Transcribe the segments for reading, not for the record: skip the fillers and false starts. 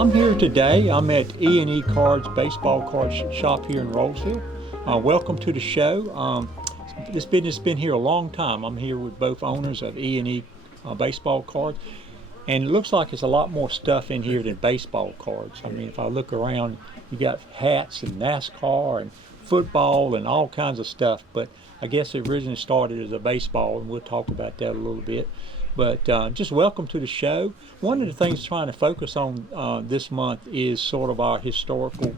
I'm here today. I'm at E&E Cards baseball card shop here in Rolesville. Welcome to the show. This business has been here a long time. I'm here with both owners of E&E baseball cards, and it looks like there's a lot more stuff in here than baseball cards. I mean, if I look around, you got hats and NASCAR and football and all kinds of stuff, but I guess it originally started as a baseball, and we'll talk about that a little bit. But just welcome to the show. One of the things trying to focus on this month is sort of our historical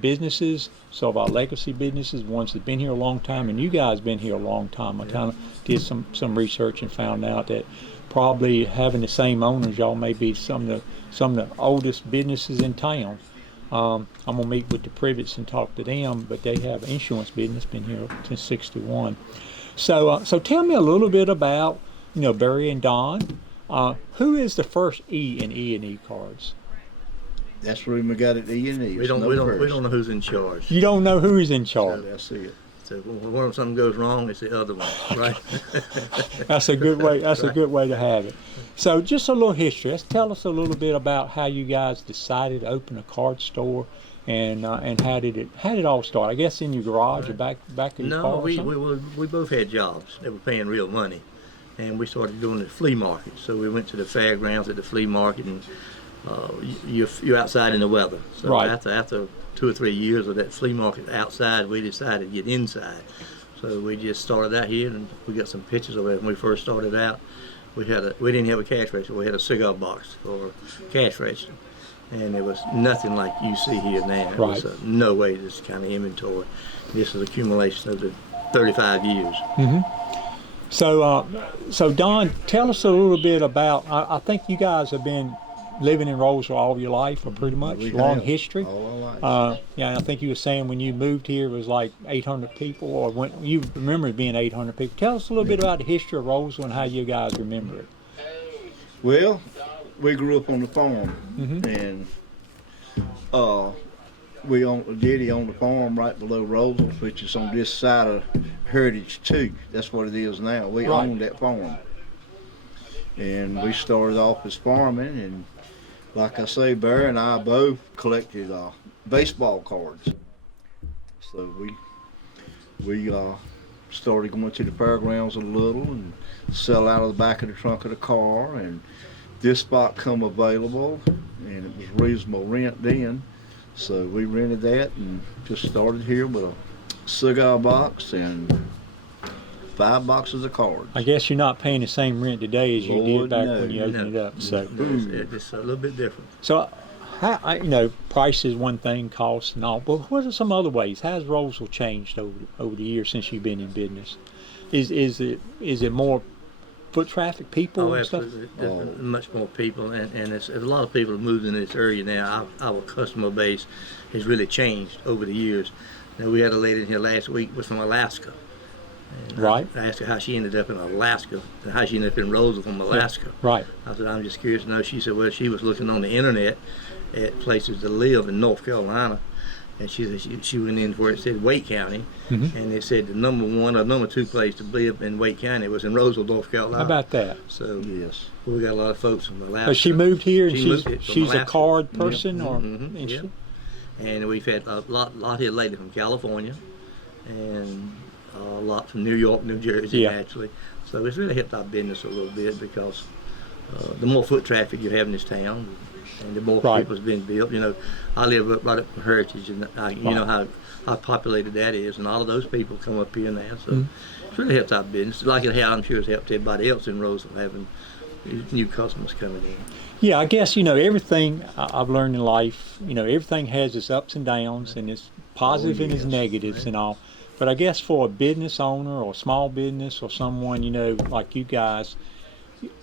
businesses, so of our legacy businesses, ones that have been here a long time, and you guys been here a long time. I kind of did some research and found out that probably having the same owners, y'all may be some of the oldest businesses in town. I'm gonna meet with the Privets and talk to them, but they have insurance business, been here since '61. So tell me a little bit about, Barry and Don. Who is the first E in E&E Cards? That's where we got it. E&E. We don't know who's in charge. You don't know who's in charge. So that's it. So when something goes wrong, it's the other one, right? That's a good way. That's a good way to have it. So just a little history. Let's tell us a little bit about how you guys decided to open a card store, and how did it all start? I guess in your garage or back in your car. No, we both had jobs that were paying real money, and we started doing the flea market. So we went to the fairgrounds at the flea market, and you're outside in the weather. So right. after 2 or 3 years of that flea market outside, we decided to get inside. So we just started out here, and we got some pictures of it. When we first started out, we didn't have a cash register. We had a cigar box for cash register, and it was nothing like you see here now. Right. It was no way this kind of inventory. This is accumulation of the 35 years. Mm-hmm. So Don, tell us a little bit about. I think you guys have been living in Rolesville all your life, or pretty much long history. All our life. Yeah, I think you were saying when you moved here it was like 800 people, or when you remember it being 800 people. Tell us a little bit about the history of Rolesville and how you guys remember it. Well, we grew up on the farm, Mm-hmm. and Diddy on the farm right below Rolesville, which is on this side of Heritage 2. That's what it is now. We Right. own that farm, and we started off as farming, and like I say, Barry and I both collected baseball cards. So we started going to the fairgrounds a little and sell out of the back of the trunk of the car, and this spot come available, and it was reasonable rent then. So we rented that and just started here with a cigar box and 5 boxes of cards. I guess you're not paying the same rent today as you Lord, did back no. when you opened it up. So, It's a little bit different. so price is one thing, cost and all. But what are some other ways? How's Rolesville changed over the years since you've been in business? Is it more foot traffic, people, Oh, and stuff? absolutely. There's much more people, and there's a lot of people have moved into this area now. Our customer base has really changed over the years. Now, we had a lady in here last week was from Alaska. And Right. I asked her how she ended up in Alaska and how she ended up in Rolesville from Alaska. Right. I said, I'm just curious to know. She said, well, she was looking on the internet at places to live in North Carolina, and she said she went in where it said Wake County, Mm-hmm. and it said the number 1 or number 2 place to live in Wake County was in Roseville, North Carolina. How about that? So Yes. we got a lot of folks from Alaska. So she moved here, and She moved here from she's a Alaska. card person, or Mhm, and yeah. she- And we've had a lot here lately from California, and a lot from New York, New Jersey, Yeah. actually. So it's really helped our business a little bit, because the more foot traffic you have in this town, and the more Right. people's been built. I live right up from Heritage, and you know how populated that is, and all of those people come up here now. So Mhm. it's really helped our business, like it has, I'm sure it's helped everybody else in Roseville having new customers coming in. Yeah, I guess everything I've learned in life. Everything has its ups and downs, and its positive and its yes. negatives and all. But I guess for a business owner or a small business or someone like you guys,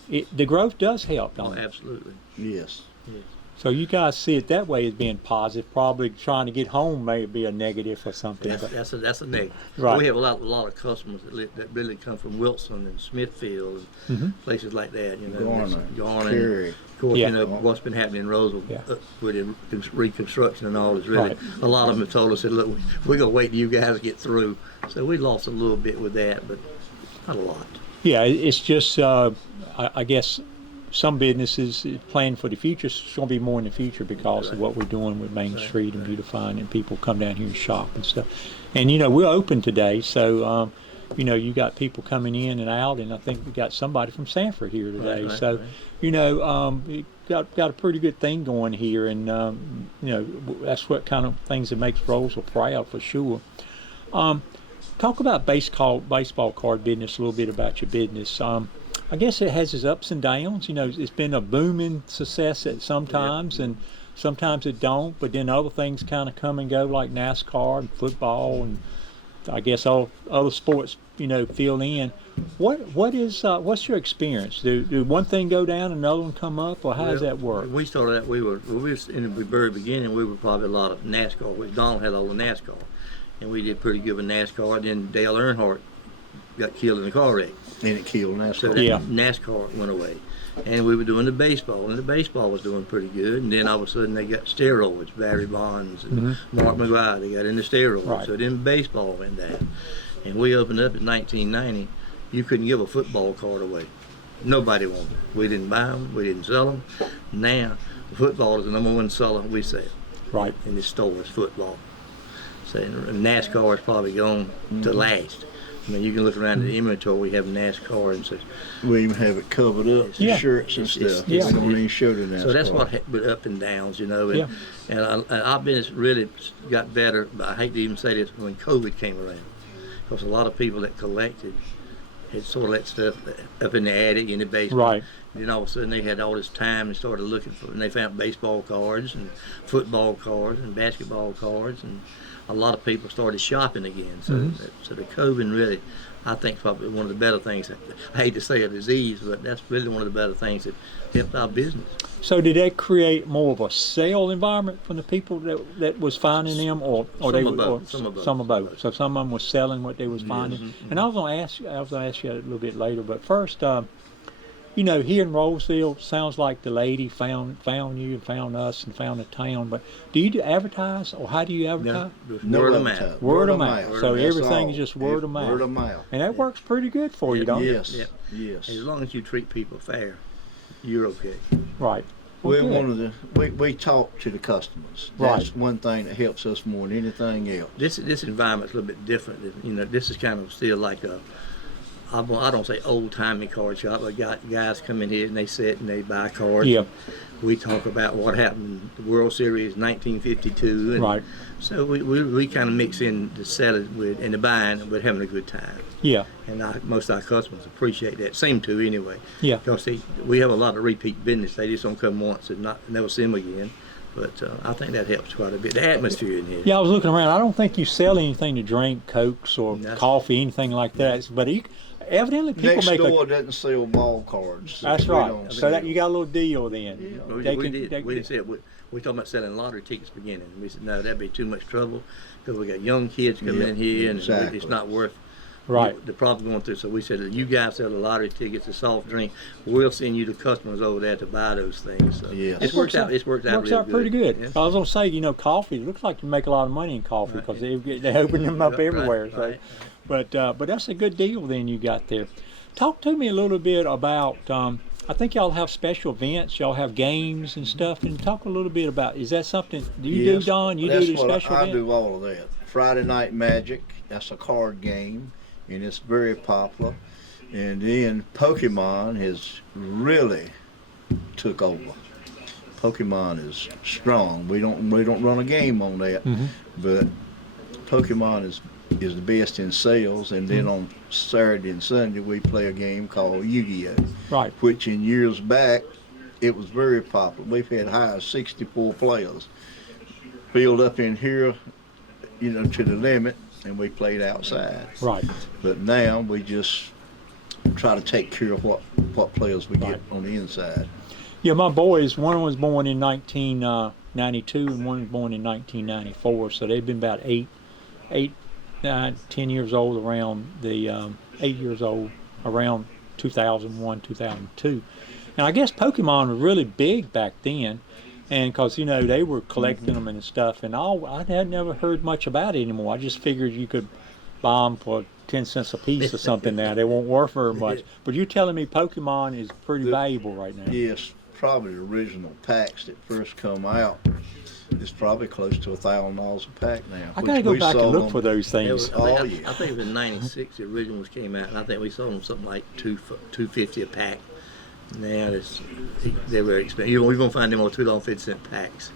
the growth does help, Oh, don't it? absolutely. Yes. Yes. So you guys see it that way as being positive. Probably trying to get home may be a negative or something. but- That's a negative. Right. We have a lot of customers that really come from Wilson and Smithfield and Mhm. places like that. Garner, and Terry. of course, Yeah. what's been happening in Roseville Yeah. with the reconstruction and all is really. Right. A lot of them have told us that, look, we're gonna wait till you guys get through. So we lost a little bit with that, but not a lot. Yeah, it's just I guess some businesses plan for the future. It's going to be more in the future because of what we're doing with Main Street and beautifying, and people come down here and shop and stuff. And we're open today, so you got people coming in and out, and I think we got somebody from Sanford here today. We got a pretty good thing going here, and that's what kind of things that makes Rolesville proud for sure. Talk about baseball card business, a little bit about your business. I guess it has its ups and downs. It's been a booming success at sometimes, and sometimes it don't. But then other things kind of come and go, like NASCAR and football, and I guess all other sports, fill in. What's your experience? Do one thing go down, another one come up, or how does that work? We started out. We were in the very beginning. We were probably a lot of NASCAR. Donald had all the NASCAR, and we did pretty good with NASCAR. Then Dale Earnhardt got killed in a car wreck. And it killed NASCAR. So NASCAR went away. And we were doing the baseball, and the baseball was doing pretty good. And then all of a sudden they got steroids, Barry Bonds and Mark McGuire, they got into steroids. Right. So then baseball went down. And we opened up in 1990. You couldn't give a football card away. Nobody wanted them. We didn't buy them. We didn't sell them. Now, football is the number one seller we sell. Right. In the stores, football. So NASCAR is probably going to last. I mean, you can look around the inventory. We have NASCAR and such. We even have it covered up, the shirts and stuff. We don't even show the NASCAR. So that's what with up and downs, And our business really got better. But I hate to even say this when COVID came around, because a lot of people that collected had sort of let stuff up in the attic, in the basement. Right. Then all of a sudden they had all this time and started looking for, and they found baseball cards and football cards and basketball cards, and a lot of people started shopping again. So, so the COVID really, I think, probably one of the better things. I hate to say a disease, but that's really one of the better things that helped our business. So did that create more of a sale environment from the people that was finding them, or Some they of were both. Some of both. So some of them was selling what they was finding. And I was going to ask you a little bit later, but first, here in Rolesville, sounds like the lady found you and found us and found the town. But do you advertise, or how do you advertise? No Word of advertising. mouth. Word of mouth. So That's everything all. is just word of mouth. Word of mouth. And that works pretty good for you, don't it? Yes. Yep. Yes. As long as you treat people fair, you're okay. Right. We're good. one of the we talk to the customers. That's one thing that helps us more than anything else. This environment's a little bit different. This is kind of still like I don't say old-timey card shop, but guys come in here and they sit and they buy cards. Yeah. We talk about what happened in the World Series 1952. And Right. So we kind of mix in the selling and the buying with having a good time. Yeah. And most of our customers appreciate that. Seem to anyway. Yeah. Because we have a lot of repeat business. They just don't come once and never see them again. But I think that helps quite a bit. The atmosphere in here. Yeah, I was looking around. I don't think you sell anything to drink, Cokes or That's- coffee, anything like that. But evidently people Next make door doesn't sell ball cards. That's We right. don't So sell. that you got a little deal then. Yeah. We They didn't say it. We talking about selling lottery tickets beginning. We said no, that'd be too much trouble because we got young kids coming in here and exactly. it's not worth Right. the problem going through. So we said, you guys sell the lottery tickets, the soft drink. We'll send you the customers over there to buy those things. So Yes. it's worked out. It's worked out Works real out pretty good. Yeah. I was gonna say, coffee. It looks like you make a lot of money in coffee because they open them up Right, everywhere. right. But that's a good deal then you got there. Talk to me a little bit about. I think y'all have special events. Y'all have games and stuff. And talk a little bit about. Is that something do you do, Don? You That's do the what special I event? do all of that. Friday Night Magic. That's a card game, and it's very popular. And then Pokemon has really took over. Pokemon is strong. We don't run a game on that, but Pokemon is the best in sales. And then on Saturday and Sunday we play a game called Yu-Gi-Oh, Right. which in years back it was very popular. We've had high as 64 players filled up in here, to the limit, and we played outside. Right. But now we just try to take care of what players we Right. get on the inside. Yeah, my boys. One was born in 1992 and one was born in 1994. So they've been about 10 years old around the 8 years old around 2001, 2002. And I guess Pokemon was really big back then, and because they were collecting them and stuff. And I had never heard much about it anymore. I just figured you could buy them for 10 cents a piece or something now. They won't worth very much. Yeah. But you're telling me Pokemon is pretty The- valuable right now. Yes, probably the original packs that first come out is probably close to $1,000 a pack now. I which gotta go we back and sold look them- for those It things. was, Oh, I yeah. think it was in '96 the original ones came out, and I think we sold them something like $2.50 a pack. Now they're very expensive. You're gonna find them on $2.50 packs.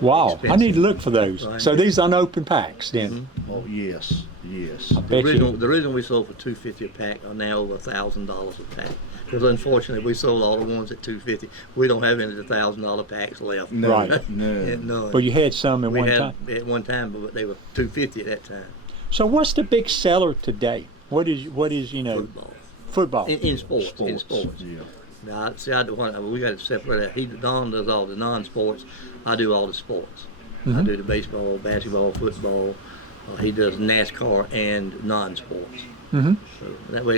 Wow, I expensive. need to look for those. Right. So these unopened packs then. Oh, yes, yes. I bet you. The original we sold for $2.50 a pack are now over $1,000 a pack. Because unfortunately, we sold all the ones at $2.50. We don't have any of the $1,000 packs left. No, Right. no. None. But you had some at we one had time. at one time, but they were $2.50 at that time. So what's the big seller today? What is Football. football? In sports. In sports. Yeah. Now, see, we got to separate that. Don does all the non-sports. I do all the sports. I do the baseball, basketball, football. He does NASCAR and non-sports. Mhm. So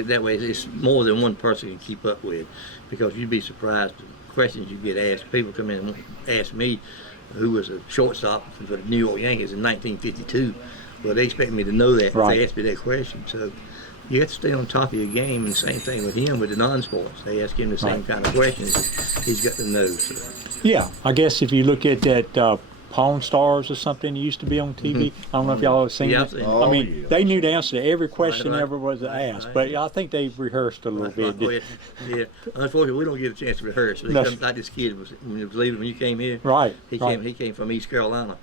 that way, it's more than one person can keep up with, because you'd be surprised the questions you get asked. People come in and ask me, who was a shortstop for the New York Yankees in 1952. Well, they expect me to know that if Right. they ask me that question. So you have to stay on top of your game, and the same thing with him with the non-sports. They ask him the same Right. kind of questions. He's got to know. So. Yeah, I guess if you look at that Pawn Stars or something that used to be on TV, I don't know if y'all have seen Yeah, it. I've seen it. Oh, I mean, yeah. they knew the answer to every question Right. ever was asked, but I think they've rehearsed a little bit. Oh, yeah. Unfortunately, we don't get a chance to rehearse. No. Like this kid was when he was leaving when you came here. Right, He right. came from East Carolina,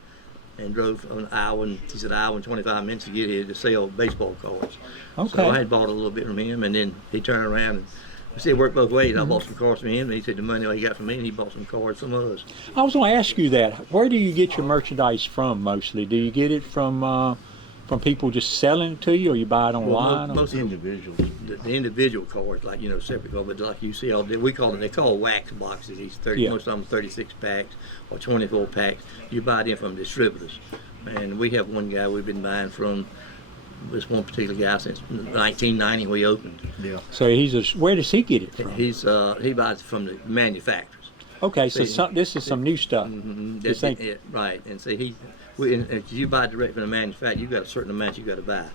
and drove an hour and he said an hour and 25 minutes to get here to sell baseball cards. Okay. So I had bought a little bit from him, and then he turned around and I said it worked both ways. I bought some cards from him, and he said the money he got from me, and he bought some cards from us. I was going to ask you that. Where do you get your merchandise from mostly? Do you get it from people just selling it to you, or you buy it online? or- most of Individuals. the individual cards, like separate cards, but like you see, they call wax boxes. These 30, Yeah. most of them 36 packs or 24 packs. You buy them from distributors, and we have one guy we've been buying from. This one particular guy since 1990 we opened. Yeah. So where does he get it from? He buys it from the manufacturers. Okay, so See, this is some new stuff. Mm-hmm. This ain't- Right, and see and if you buy direct from the manufacturer, you got a certain amount you got to buy.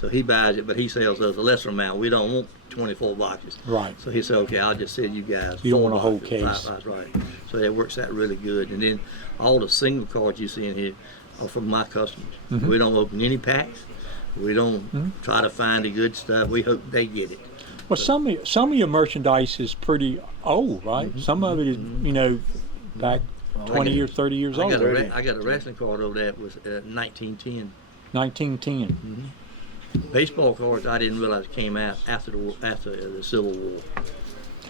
So he buys it, but he sells us a lesser amount. We don't want 24 boxes. Right. So he said, okay, I'll just sell you guys. You don't 4 want a whole boxes, case. 5 boxes, right. So that works out really good. And then all the single cards you see in here are from my customers. Mm-hmm. We don't open any packs. We don't try to find the good stuff. We hope they get it. Well, some of your merchandise is pretty old, right? Mm-hmm. Some of it is, back 20 years, 30 years old. I got a wrestling card over there. It was 1910. 1910. Baseball cards I didn't realize came out after the Civil War.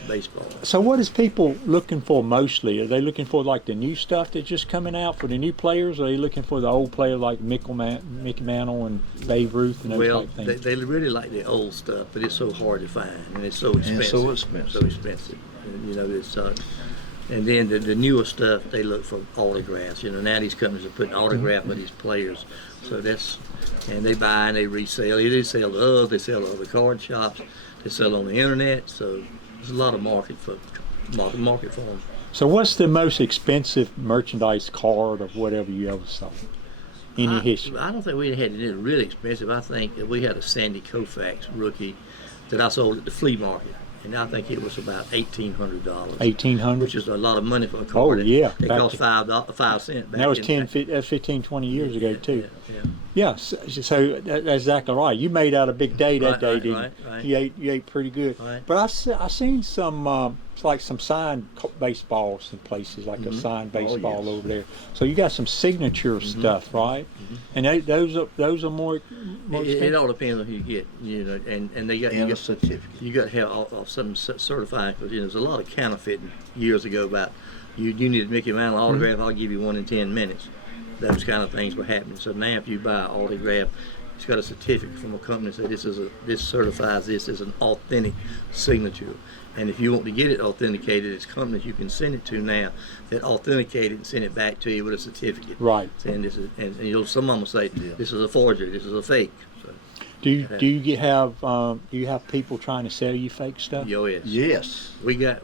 Baseball. So what is people looking for mostly? Are they looking for like the new stuff that's just coming out for the new players? Or are they looking for the old player like Mickey Mantle and Babe Ruth and those Well, type things? they really like the old stuff, but it's so hard to find and it's so expensive. And so expensive. So expensive. And, it's and then the newer stuff they look for autographs. Now these companies are putting autographs with these players, so and they buy and they resell. They sell to us. They sell to other card shops. They sell on the internet. So there's a lot of market for them. So what's the most expensive merchandise card or whatever you ever sold in your history? I don't think we had it really expensive. I think that we had a Sandy Koufax rookie that I sold at the flea market, and I think it was about $1,800. 1800. Which is a lot of money for a card. Oh, yeah. It Back cost $5 cents. And that was 15, 20 years ago too. Yeah. Yeah, so that's exactly right. You made out a big day that day, didn't you? Right. You ate pretty good. Right. But I seen some like some signed baseballs in places, like a signed baseball yes. over there. So you got some signature stuff, right? And those are more It expensive? all depends on who you get, and they got And a certificate. you got to have all something certified, because there's a lot of counterfeiting years ago about you need a Mickey Mantle autograph. I'll give you one in 10 minutes. Those kind of things were happening. So now if you buy an autograph, it's got a certificate from a company that says this certifies this as an authentic signature. And if you want to get it authenticated, it's companies you can send it to now that authenticate it and send it back to you with a certificate. Right. Saying this is, and some of them will say this is a forgery, this is a fake. So, Do you have people trying to sell you fake stuff? yes. Yes. We got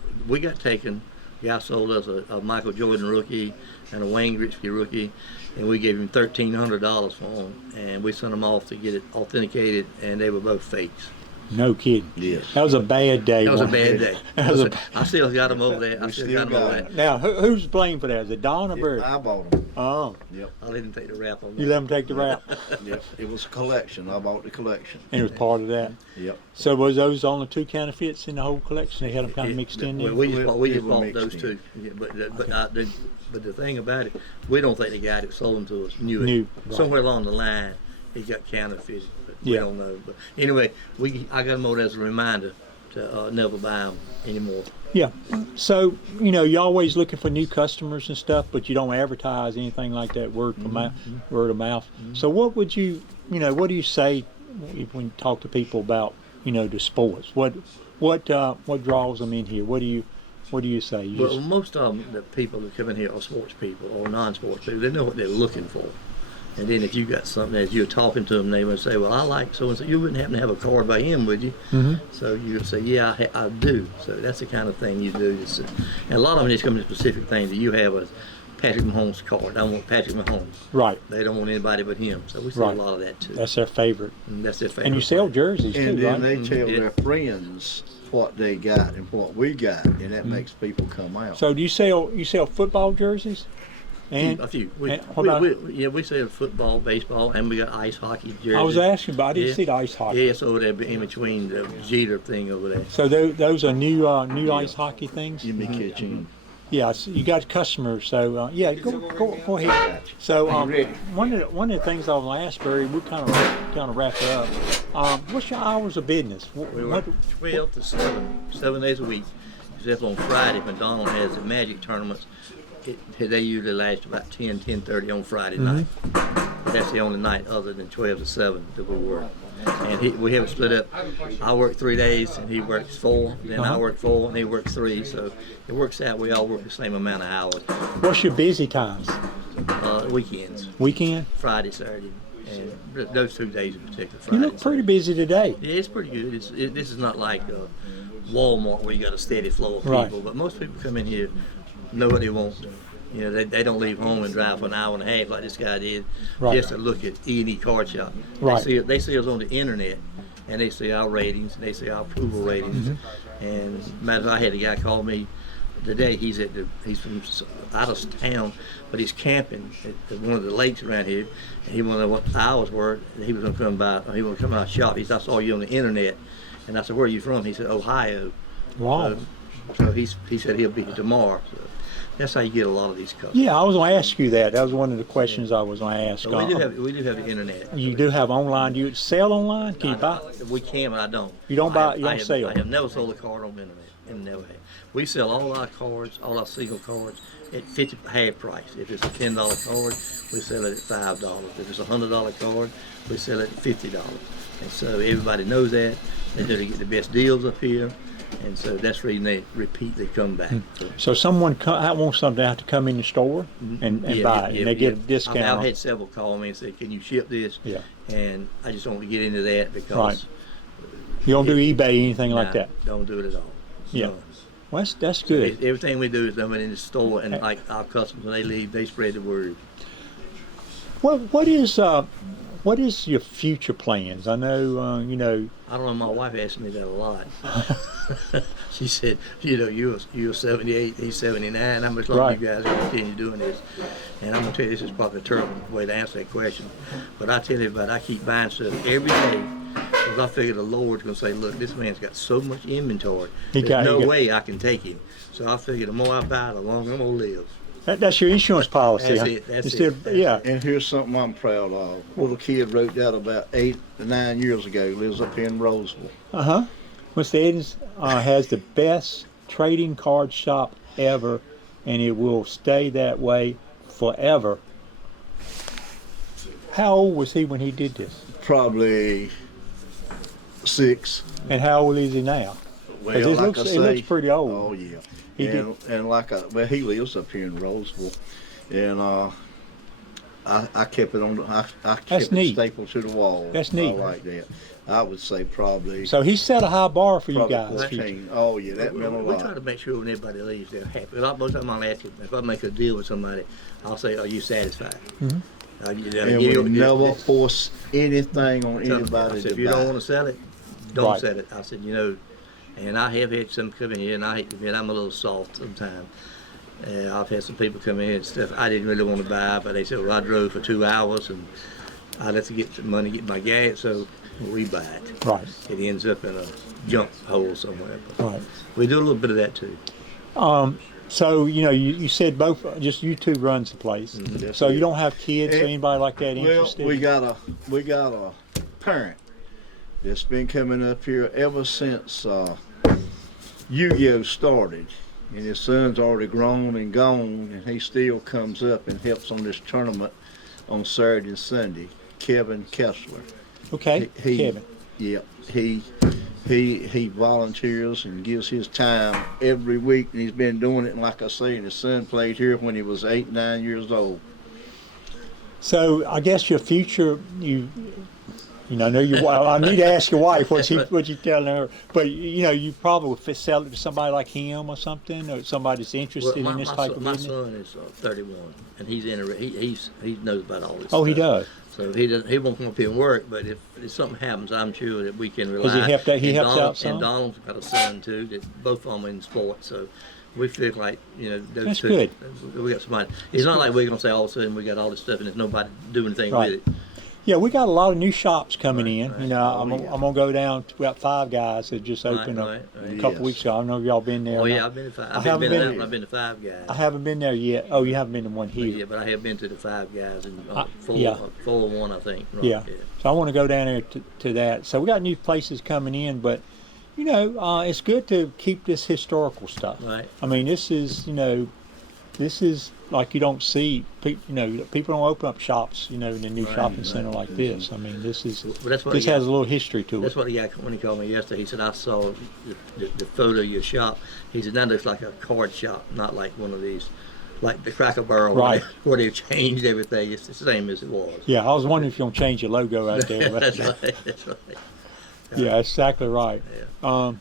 taken Guy sold us a Michael Jordan rookie and a Wayne Gretzky rookie, and we gave him $1,300 for them, and we sent them off to get it authenticated, and they were both fakes. No kidding. Yes. That was a bad day. That was a wasn't bad it? day. That was a- I still got them over there. I We still still got them over got there. 'em. Now, who's blamed for that? Is it Don or Barry? I bought them. Oh, Yep. I didn't take the rap on you that. let him take the rap, Yep. It was a collection. I bought the collection. and it was part of that. Yep. So was those only two counterfeits in the whole collection? They had them kind of mixed in there. We just They were bought mixed those in. two. Yeah, but the thing about it, we don't think the guy that sold them to us knew it. Knew, right. Somewhere along the line, he got counterfeited. But we Yeah. don't know. But anyway, I got them over as a reminder to never buy them anymore. Yeah. So, you're always looking for new customers and stuff, but you don't advertise anything like that word of mouth. Word of mouth. So what would you, what do you say when you talk to people about, the sports? What draws them in here? What do you say? You Well, just- most of them, the people that come in here are sports people or non-sports people. They know what they're looking for. And then if you got something as you're talking to them, they would say, well, I like so-and-so. You wouldn't happen to have a card by him, would you? Mhm. So you would say, yeah, I do. So that's the kind of thing you do. And a lot of them just come to specific things. You have a Patrick Mahomes card. I want Patrick Mahomes. Right. They don't want anybody but him. So we sell Right. a lot of that too. That's their favorite. And that's their favorite. And you sell part. jerseys And too, then right? they tell Yeah. their friends what they got and what we got, and that makes people come out. So do you sell football jerseys? And A few. We, and what about- we sell football, baseball, and we got ice hockey jerseys. I was asking, but I didn't Yeah. see the ice hockey. Yeah, it's over there in between the Jeter thing over there. So those are new ice hockey things. In the kitchen. Yeah, so you got customers. So yeah, go ahead. So one of the things I was going to ask, Barry, we kind of wrap it up. What's your hours of business? We work 12 to 7 days a week. Except on Friday, McDonald has the Magic tournaments. They usually last about 10:30 on Friday night. But that's the only night other than 12 to 7 that we work. And we have it split up. I work 3 days and he works 4. Then I work 4 and he works 3. So it works out. We all work the same amount of hours. What's your busy times? Weekends, Weekend? Friday, Saturday, and those 2 days in particular. You Friday. look pretty busy today. Yeah, it's pretty good. This is not like Walmart where you got a steady flow of people. Right. But most people come in here, know what they want. They don't leave home and drive for an hour and a half like this guy did, Right. just to look at E&E Card Shop. Right. They see us on the internet, and they see our ratings, and they see our approval ratings. And matter of fact, I had a guy call me today. He's from out of town, but he's camping at one of the lakes around here, and he wanted to know what the hours were. And he was going to come by. He wanted to come by our shop. He said, I saw you on the internet, and I said, where are you from? He said, Ohio. Wow. So he said he'll be here tomorrow. So that's how you get a lot of these customers. Yeah, I was going to ask you that. That was one of the questions I was going to ask. So we do have the internet. You do have online. Do you sell online? Can you buy? We can, but I don't. You don't buy- you don't I have, sell. I have never sold a card on the internet, and never have. We sell all our cards, all our single cards, at half price. If it's a $10 card, we sell it at $5. If it's a $100 card, we sell it at $50. And so everybody knows that. They know to get the best deals up here, and so that's the reason they repeatedly come back. So someone wants something, they have to come in the store and buy it, and they get a discount. I've had several call me and say, "Can you ship this?" Yeah. And I just don't want to get into that because Right. You don't do eBay, anything like nah, that? Don't do it at all. Yeah. No. Well, that's good. Everything we do is done in the store, and like our customers, when they leave, they spread the word. What is your future plans? I know, I don't know. My wife asked me that a lot. She said, you're 78, he's 79. How much longer Right. you guys going to continue doing this? And I'm gonna tell you, this is probably a terrible way to answer that question, but I tell everybody, I keep buying stuff every day because I figure the Lord's gonna say, look, this man's got so much inventory. There's no way I can take him. So I figure the more I buy, the longer I'm gonna live. that's your insurance policy. That's huh? it, that's Instead it, of- that's yeah. And here's something I'm proud of. Little kid wrote that about 8 or 9 years ago. Lives up here in Rolesville. Mr. Edens has the best trading card shop ever, and it will stay that way forever. How old was he when he did this? Probably 6. And how old is he now? Well, it looks pretty old. Oh yeah. He and he lives up here in Rolesville, and I kept it on. I kept That's it neat. stapled to the wall. That's neat. I like that. I would say probably So he set a high bar for you probably guys. 14. Oh yeah, that meant a We try lot. to make sure when everybody leaves, they're happy. Most of the time I'll ask them, if I make a deal with somebody, I'll say, are you satisfied? Mhm. And we never force anything on anybody I said, to if you don't buy. want to sell it, don't Right. sell it. I said, and I have had some come in here, and I hate to admit I'm a little soft sometimes. I've had some people come in and stuff I didn't really want to buy, but they said, well, I drove for 2 hours and I let to get some money, get my gas, so we buy it. Right. It ends up in a junk hole somewhere. But Right. we do a little bit of that too. So you said both, just you two runs the place. Yes, So we you do. don't have kids or anybody like that Well, interested? we got a parent that's been coming up here ever since Yu-Gi-Oh started, and his son's already grown and gone, and he still comes up and helps on this tournament on Saturday and Sunday. Kevin Kessler. Okay, Kevin. Yep. He volunteers and gives his time every week, and he's been doing it. And like I say, and his son played here when he was 8, 9 years old. So I guess your future, I know I need to ask your wife what you telling her, but you probably would sell it to somebody like him or something, or somebody that's interested in this type of my business. son is 31, and he's he knows about all this. Oh, he stuff. does. So he won't come up here and work, but if something happens, I'm sure that we can rely. Does he help that? He and helps Donald, out some? And Donald's got a son too. That both of them in sports, so we feel like those That's two. good. We got somebody. It's not like we're gonna say all of a sudden we got all this stuff and there's nobody doing anything Right. with it. Yeah, we got a lot of new shops coming Right, in. right. I'm gonna go down to about 5 Guys that just opened right, up right. a couple Yes. weeks ago. I don't know if y'all been there. Oh or yeah, not. I've been to five. I I've haven't been been to there. that. I've been to Five Guys. I haven't been there yet. Oh, you haven't been to one here. Yeah, but I have been to the Five Guys and yeah. 401, I think. Right, Yeah. So I want to go down there to that. So we got new places coming in, but it's good to keep this historical stuff. Right. I mean, this is like you don't see people. People don't open up shops, in a new Right, shopping right. center like this. I mean, this that's what has a little history to That's it. what the guy, when he called me yesterday, he said, I saw the photo of your shop. He said, that looks like a card shop, not like one of these, like the Cracker Barrel, Right. where they've changed everything. It's the same as it was. Yeah, I was wondering if you're gonna change your logo right there. But That's right. That's right. yeah, that's exactly right. Yeah.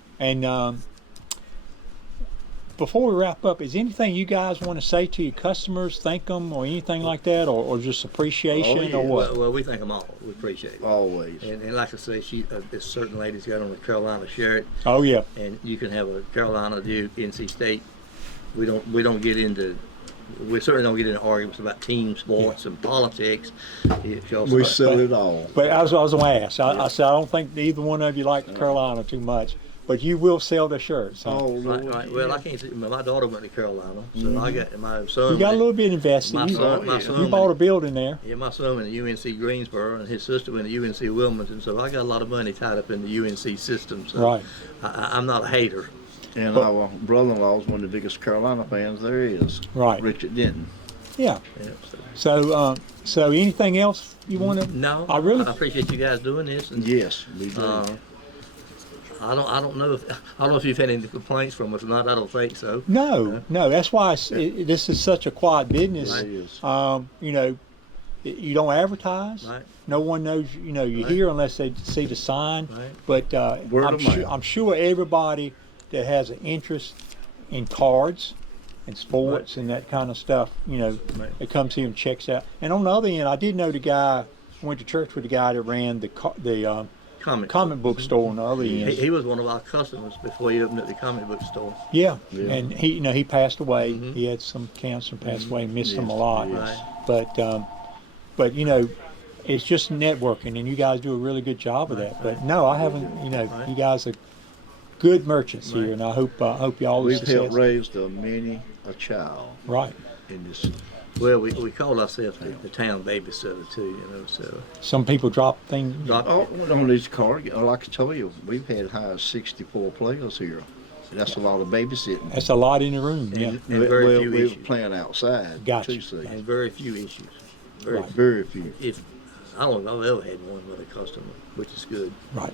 Before we wrap up, is anything you guys want to say to your customers, thank them, or anything like that, or just appreciation, Oh, yeah. or what? Well, we thank them all. We appreciate it. Always. And like I say, this certain lady's got on a Carolina shirt, Oh yeah, and you can have a Carolina, Duke, NC State. We don't get into. We certainly don't get into arguments about team sports and politics. We sell it all. but I was going to ask. I said I don't think either one of you like Carolina too much, but you will sell the shirts. Huh? Oh, Right, Lord. right. Well, I can't say. My daughter went to Carolina, so I got my son. You got a went- little bit invested. My You, son, my yeah. son you bought a building there. Yeah, my son went to UNC Greensboro, and his sister went to UNC Wilmington. So I got a lot of money tied up in the UNC system. So Right. I'm not a hater. And our brother-in-law is one of the biggest Carolina fans there is. Right. Richard Denton. Yeah. Yeah, so. So anything else you want to? No, I really- appreciate you guys doing this. And, Yes, we do. I don't know if you've had any complaints from us or not. I don't think so. No. That's why this is such a quiet business. It is. You don't advertise. Right. No one knows. You Right. hear unless they see the sign. Right. But Word I'm of sure, mouth. I'm sure everybody that has an interest in cards and sports and that kind of stuff, Right. that comes here and checks out. And on the other end, I did know the guy. Went to church with the guy that ran the comic book store on the other end. He was one of our customers before he opened up the comic book store. Yeah. Yeah. And he passed away. Mhm. He had some cancer and passed away. Missed him a Yes, lot. yes. Right. But it's just networking, and you guys do a really good job of that. But no, I haven't. Right. You guys are good merchants Right. here, and I hope y'all We've success. helped raise many a child Right. in this. Well, we call ourselves the town babysitter too, So Some people drop things. Oh, on these cards, like I told you, we've had high as 64 players here. That's a lot of babysitting. That's a lot in the room. Yeah. and very few we're issues. playing outside. Gotcha. too, see. And very few issues. Very Right. Very few. If I don't know, I've ever had one with a customer, which is good. Right.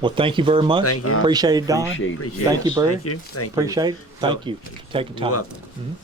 Well, thank you very much. Thank you. Appreciate it, Don. Appreciate it. Appreciate Thank it. you, Barry. Thank you. Thank you. Appreciate it. Thank You're you for taking You're time. welcome.